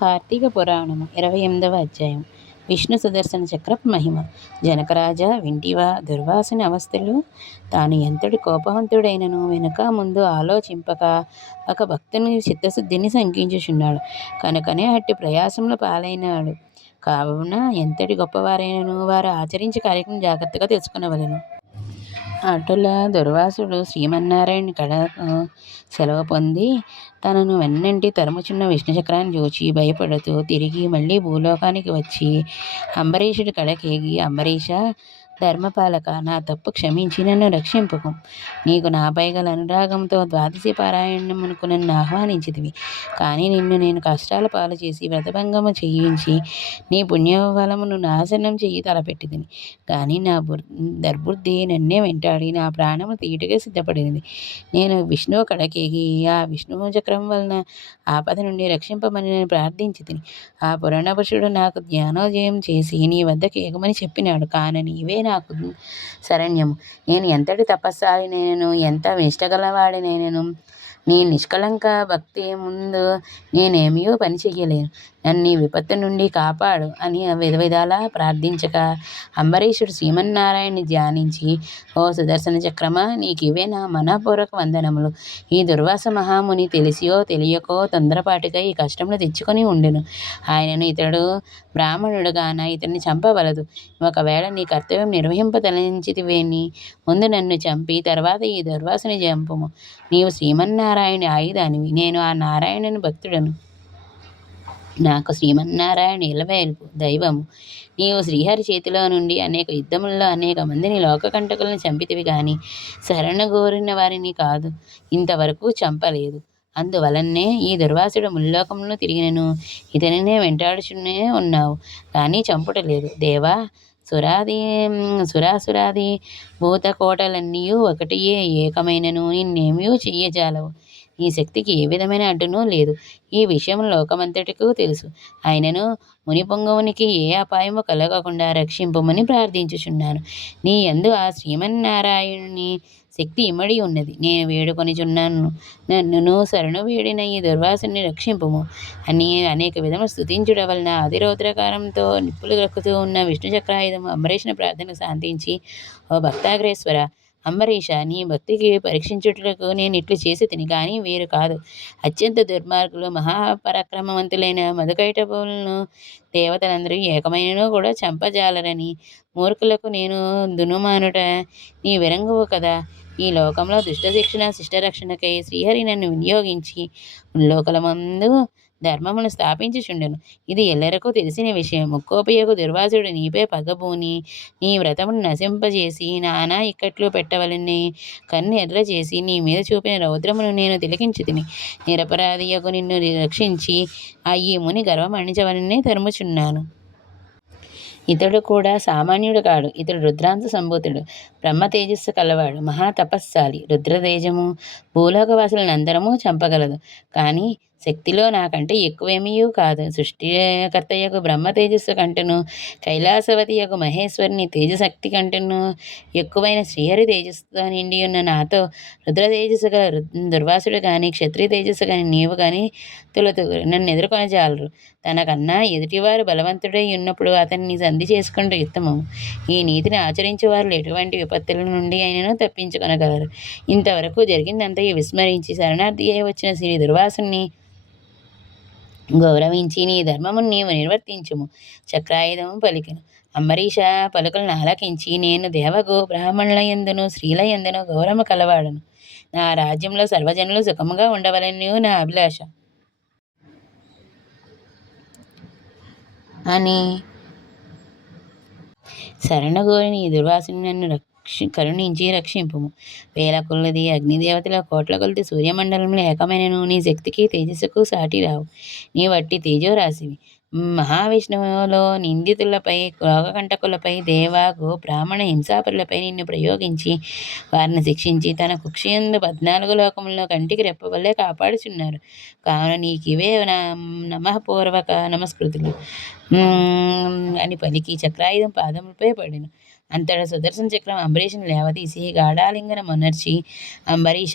కార్తీక పురాణము 28వ అధ్యాయం. విష్ణు సుదర్శన చక్రపు మహిమ. జనకరాజా, వింటివా? దుర్వాసుని అవస్థలు. తాను ఎంతటి కోపవంతుడైనను వెనుక ముందు ఆలోచింపక ఒక భక్తుని చిత్తశుద్ధిని శంకించుచున్నాడు కనుకనే అట్టి ప్రయాసముల పాలైనాడు. కావున ఎంతటి గొప్పవారైనను వారు ఆచరించే కార్యక్రమం జాగ్రత్తగా తెలుసుకునవలెను. అటుల దుర్వాసుడు శ్రీమన్నారాయణుని కడకు సెలవు పొంది తనను వెన్నంటి తరుముచున్న విష్ణుచక్రాన్ని చూచి భయపడుతూ తిరిగి మళ్ళీ భూలోకానికి వచ్చి అంబరీషుడి కడకేగి, అంబరీషా, ధర్మపాలక, నా తప్పు క్షమించి నన్ను రక్షింపుకు. నీకు నాపై గల అనురాగంతో ద్వాదశి పారాయణమునకు నన్ను ఆహ్వానించితివి. కానీ నిన్ను నేను కష్టాల పాలు చేసి వ్రతభంగము చేయించి నీ పుణ్యఫలమును నాశనం చెయ్యి తలపెట్టిదిని. కానీ నా దుర్బుద్ధి నన్నే వెంటాడి నా ప్రాణము తీయుటగా సిద్ధపడినది. నేను విష్ణువు కడకేగి ఆ విష్ణువు చక్రం వలన ఆపద నుండి రక్షింపమని నేను ప్రార్థించితిని. ఆ పురాణపురుషుడు నాకు జ్ఞానోదయం చేసి నీ వద్దకు ఏగమని చెప్పినాడు. కాన నీవే నాకు శరణ్యము. నేను ఎంతటి తపస్సాలినైనను, ఎంత నిష్టగలవాడినైనను నీ నిష్కళంక భక్తి ముందు నేనేమీ పని చెయ్యలేను. నన్ను ఈ విపత్తు నుండి కాపాడు అని విధవిధాలా ప్రార్థించగా అంబరీషుడు శ్రీమన్నారాయణ్ణి ధ్యానించి, ఓ సుదర్శన చక్రమా, నీకివే నా మనఃపూర్వక వందనములు. ఈ దుర్వాస మహాముని తెలిసియో తెలియకో తొందరపాటుగా ఈ కష్టములు తెచ్చుకొని ఉండెను. ఆయనను ఇతడు బ్రాహ్మణుడు గాన ఇతన్ని చంపవలదు. ఒకవేళ నీ కర్తవ్యం నిర్వహింపదలించితివేని ముందు నన్ను చంపి తర్వాత ఈ దుర్వాసుని చంపుము. నీవు శ్రీమన్నారాయణుని ఆయుధానివి, నేను ఆ నారాయణుని భక్తుడను. నాకు శ్రీమన్నారాయణ ఇలవేల్పు దైవము. నీవు శ్రీహరి చేతిలో నుండి అనేక యుద్ధములలో అనేక మందిని లోకకంటకులను చంపితివి గాని శరణగోరిన వారిని కాదు, ఇంతవరకు చంపలేదు. అందువలనే ఈ దుర్వాసుడు ముల్లోకములను తిరిగినను ఇతనినే వెంటాడుచునే ఉన్నావు, కానీ చంపుటలేదు. దేవా, సురాసురాది భూతకోటలన్నీయూ ఒకటియే ఏకమైనను నిన్నేమీ చెయ్యజాలవు. నీ శక్తికి ఏ విధమైన అడ్డునూ లేదు. ఈ విషయం లోకమంతటికూ తెలుసు. ఆయనను మునిపొంగవునికి ఏ అపాయము కలగకుండా రక్షింపమని ప్రార్థించుచున్నాను. నీ యందు ఆ శ్రీమన్నారాయణుని శక్తి ఇమడి ఉన్నది. నేను వేడుకొనిచున్నాను, నన్నును శరణు వేడిన ఈ దుర్వాసుని రక్షింపుము అని అనేక విధములు స్తుతించుట వలన అతిరౌద్రకారంతో నిప్పులు గ్రక్కుతూ ఉన్న విష్ణుచక్రాయుధము అంబరీషుని ప్రార్థనకు శాంతించి, ఓ భక్తాగ్రేశ్వర అంబరీష, నీ భక్తికి పరీక్షించుటకు నేను ఇట్లు చేసి తిని, కానీ వీరు కాదు. అత్యంత దుర్మార్గులు, మహాపరాక్రమవంతులైన మధుకైటపులను దేవతలందరూ ఏకమైనను కూడా చంపజాలరని మూర్ఖులకు నేను దునుమానుట నీ విరంగువు కదా. ఈ లోకంలో దుష్టశిక్షణ శిష్టరక్షణకై శ్రీహరి నన్ను వినియోగించి లోకలమందు ధర్మమును స్థాపించుచుండెను. ఇది ఎల్లరకు తెలిసిన విషయం. ముక్కోపియకు దుర్వాసుడు నీపై పగబూని నీ వ్రతమును నశింపజేసి నానా ఇక్కట్లు పెట్టవలని కన్ను ఎర్ర చేసి నీ మీద చూపిన రౌద్రమును నేను తిలకించితిని. నిరపరాధియకు నిన్ను రక్షించి ఈ ముని గర్వం అణించవలనే తరుముచున్నాను. ఇతడు కూడా సామాన్యుడు కాడు. ఇతడు రుద్రాంశ సంభూతుడు, బ్రహ్మ తేజస్సు కలవాడు, మహాతపస్శాలి. రుద్రతేజము భూలోకవాసులనందరము చంపగలదు, కానీ శక్తిలో నాకంటే ఎక్కువేమీయూ కాదు. సృష్టికర్తయకు బ్రహ్మ తేజస్సు కంటెను కైలాసవతియకు మహేశ్వరిని తేజశక్తి కంటెను ఎక్కువైన శ్రీహరి తేజస్సుతో నిండి ఉన్న నాతో రుద్ర తేజస్సు గల దుర్వాసుడు కానీ క్షత్రియ తేజస్సు కానీ నీవు కానీ నన్ను ఎదుర్కొనజాలరు. తనకన్నా ఎదుటివారు బలవంతుడై ఉన్నప్పుడు అతన్ని సంధి చేసుకుంటూ యుత్తమము. ఈ నీతిని ఆచరించేవారు ఎటువంటి విపత్తుల నుండి అయినను తప్పించుకొనగలరు. ఇంతవరకు జరిగిందంతయు విస్మరించి శరణార్థి అయి వచ్చిన శ్రీ దుర్వాసుని గౌరవించి నీ ధర్మమును నీవు నిర్వర్తించుము. చక్రాయుధము పలికెను. అంబరీష పలుకులను ఆలకించి, నేను దేవగో బ్రాహ్మణుల యందును స్త్రీల యందును గౌరవము కలవాడను. నా రాజ్యంలో సర్వజనులు సుఖముగా ఉండవలని నా అభిలాష అని శరణగోరిన ఈ దుర్వాసుని నన్ను కరుణించి రక్షింపుము. వేల కొలది అగ్నిదేవతల కోట్ల కొలది సూర్యమండలంలో ఏకమైనను నీ శక్తికి తేజస్సుకు సాటి రావు. నీ వట్టి తేజోరాశివి. మహావిష్ణువులో నిందితులపై, లోకకంటకులపై, దేవ గో బ్రాహ్మణ హింసాపరులపై నిన్ను ప్రయోగించి వారిని శిక్షించి తన కుక్షియందు 14 లోకములలో కంటికి రెప్పవల్లే కాపాడుచున్నారు. కావున నీకివే నమఃపూర్వక నమస్కృతులు అని పలికి చక్రాయుధం పాదములపై పడెను. అంతటా సుదర్శన చక్రం అంబరీషుని లేవదీసి గాఢాలింగనమునర్చి, అంబరీష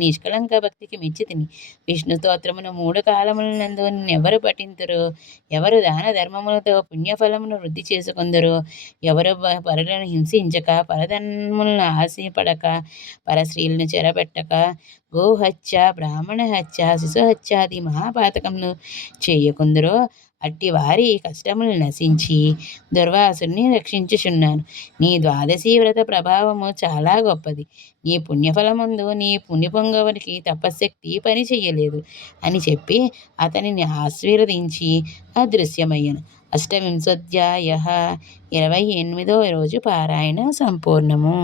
నిష్కళంక భక్తికి మెచ్చితిని. విష్ణు స్తోత్రమును 3 కాలములనందు ఎవరు పఠింతురో, ఎవరు దాన ధర్మములతో పుణ్యఫలమును వృద్ధి చేసుకొందురో, ఎవరు పరులను హింసించక, పరధనములను ఆశపడక, పరస్త్రీలను చెరబెట్టక, గోహత్య, బ్రాహ్మణ హత్య, శిశుహత్యాది మహాపాతకమును చేయకుందురో, అట్టి వారి కష్టములు నశించి దుర్వాసుని రక్షించుచున్నాను. నీ ద్వాదశీ వ్రత ప్రభావము చాలా గొప్పది. నీ పుణ్యఫలమందు నీ పుణ్యపొంగవునికి తపశ్శక్తి పని చెయ్యలేదు అని చెప్పి అతనిని ఆశీర్వదించి అదృశ్యమయ్యను. అష్టవింశోధ్యాయ 28వ రోజు పారాయణ సంపూర్ణము.